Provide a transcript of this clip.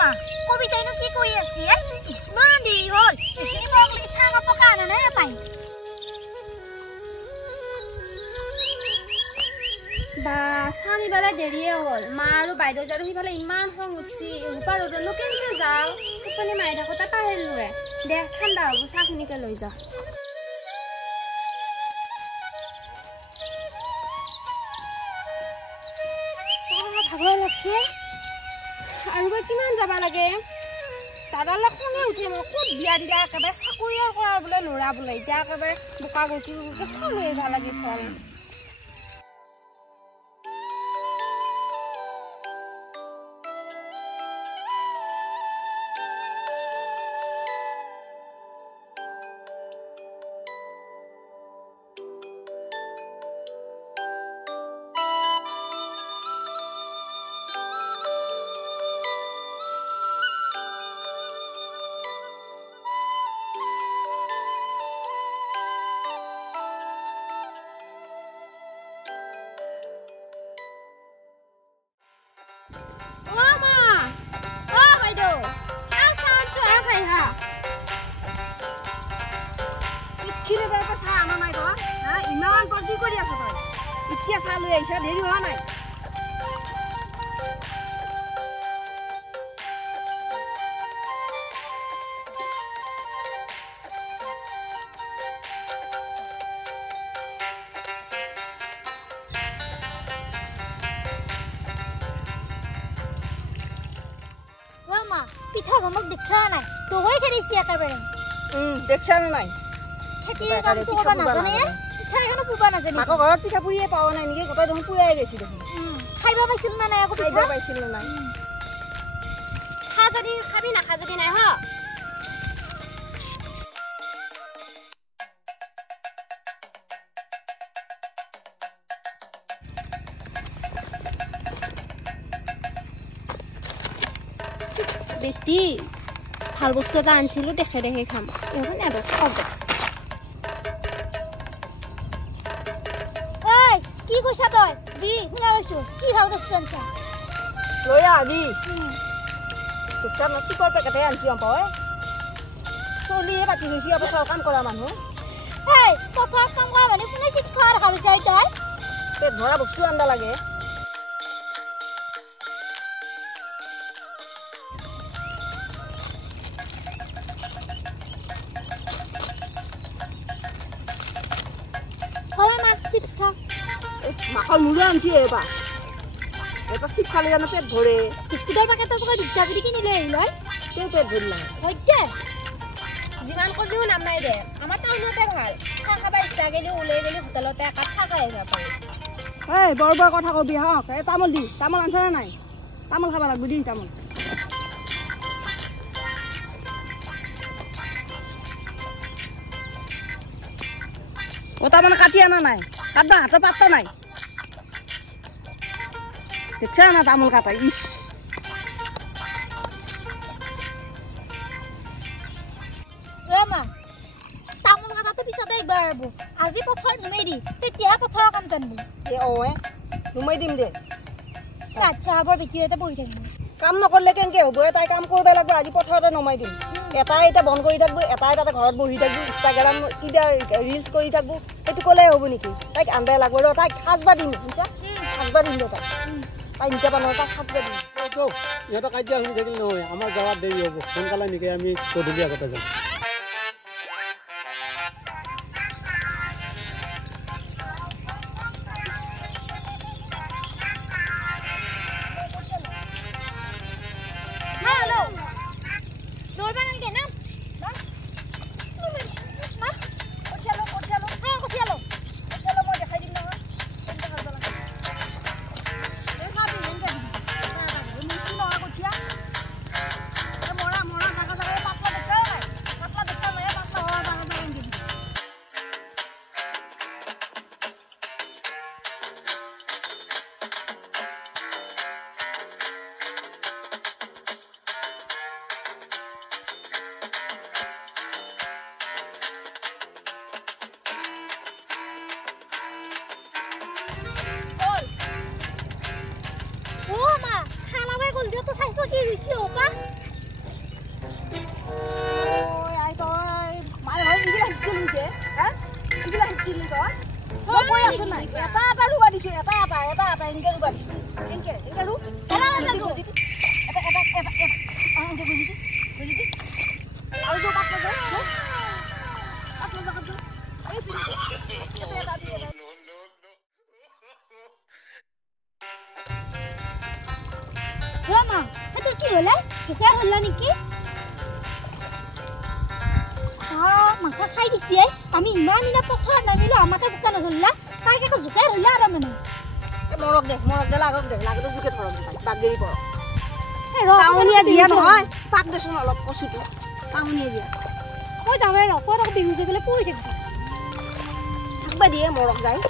মা কবিতাইনো কি কৰি আছে ইমান দেৰি হ'ল এখিনি পৰলি চাহ কাপ কানা নাই পাই বা সানি বেলা দেৰিয়ে হ'ল মা আৰু বাইদেউ যাৰো সিফালে ইমান খং উঠছি উপাৰ ৰ'দলৈ কেনেকে যাওঁ টোপনি মাৰি থাকোঁতে পাৰিলোৱে দে ঠাণ্ডা হ'ব চাহখিনিকে লৈ যাওঁ ভাগৰ লাগছে আৰু বা কিমান যাব লাগে দাদালে খঙে উঠে মই ক'ত বিয়া দিলে একেবাৰে চাকৰি কৰা বোলে ল'ৰা বোলে এতিয়া একেবাৰে বোকা গৰকি চালৈ যাব লাগে ফল ইমান কি কৰি আছ তই এতিয়া চাহ লৈ আহিছ দেৰি হোৱা নাই মা পিঠা ভমক দেখছা নাই তোগৈ খেলিছি একেবাৰে দেখছা নাই খেতি কাম তো কৰবা নাজানে পিঠা এখনো পুবা নাজানে মাকৰ ঘৰত পিঠা পুৰিয়ে পাও নাই নেকি গোটাই দেখোন পুৰাই গৈছি দেখোন খাইবা পাইছিল না নাই আকৌ খাইবা পাইছিল না নাই খা যদি খাবি না খা যদি নাই হ বেটি ভাল বস্তু এটা আনছিলো দেখে দেখে খাম এখন এবাৰ খাব ঐ কি কৈছা তই দি শুনা পাইছো কি ভাল বস্তু আনছা লৈ আদি তোকছা নচিকৰ পেকেটে আনছি পায় চলিয়ে পাতি লৈছি পথাৰ কাম কৰা মানুহ এই পথাৰত কাম কৰা মানে কোনে চিপ খোৱা দেখা বিচাৰি তই পেট ভৰা বস্তু আনবা লাগে চিপস খা মাকৰ মুড়া আনছি এবাৰ এটা চিপ খালে জানো পেট ভৰে বিস্কুটৰ পেকেটৰ পৰা দুটা যদি কিনি লৈ আহিল কেউ পেট ভৰিলা হয়তে যিমান কৰিও নাম নাই দে আমাৰ টাউনতে ভাল চাহ খাব ইচ্ছা গেলি ওলাই গেলি হোটেলতে একাপ চাহ খাই আহিব পাৰি এই বৰ বৰ কথা কবি হক এই তামোল দি তামোল আনছ না নাই তামোল খাব লাগব দি তামোল ও তামোল কাটি আনা নাই কাটবা হাতৰ পাত্তা নাই দেখছা না তামোল কাটা ইস মা তামোল কাটাটো পিছতে একবাৰ আৰব আজি পথাৰ নুমাই দি তেতিয়া পথাৰৰ কাম জানবো এ নুমাই দিম দে আচ্ছা আবৰ বেটিতে বহি থাকিব কাম নকৰলে কেনকে হ'ব তাই কাম কৰিব লাগব আজি পথাৰতে নমাই দিম এটাই এটা বন কৰি থাকব এটাই তাতে ঘৰত বহি থাকব ইনষ্টাগ্ৰাম কিবা ৰিলস কৰি থাকব এটো কলে হ'ব নেকি তাইক আনবাই লাগব ৰ তাইক খাজবা দিম বুঝছা খাজবা দিম দে তাই নিতে পানো তাইক খাজবা দিম তো ইহঁতৰ কাজিয়া শুনি থাকিলে নহয় আমাৰ যাৱাত দেৰি হ'ব সোনকালে নিকে আমি গধূলি আগতে যাম কি হৈছে ওপা ঐ আই তই মায়ে ভাই ইগিলা হিছিল নিকে হা ইগিলা হিছিল নি তই মই কৈ আছো নাই এটা এটা ৰুবা দিছো এটা ইনকে ৰুবা দিছো ইনকে ৰু এটা আনকে বুজিতি আৰু তো কাট লৈ যা এই এটা দি মা তোৰ কি হলে জোকে হলা নেকি মাথা খাই দিছে আমি ইমান দিনা পথাৰ নামিলো আমাকে জোকা নধৰিলা তাইক একো জোকাই ধৰিলা আৰু মানে মৰক দে লাগক দে লাগতে জোকে ধৰক বাগেৰি পৰ টাউনিয়া দিয়া নহয় পাক দেচোন অলপ কচুটো টাউনিয়া দিয়া মই যাওঁৱে ৰ ক'ত আকৌ বিহু যে গ'লে পৰি থাকিব থাকবা দিয়ে মৰক যায়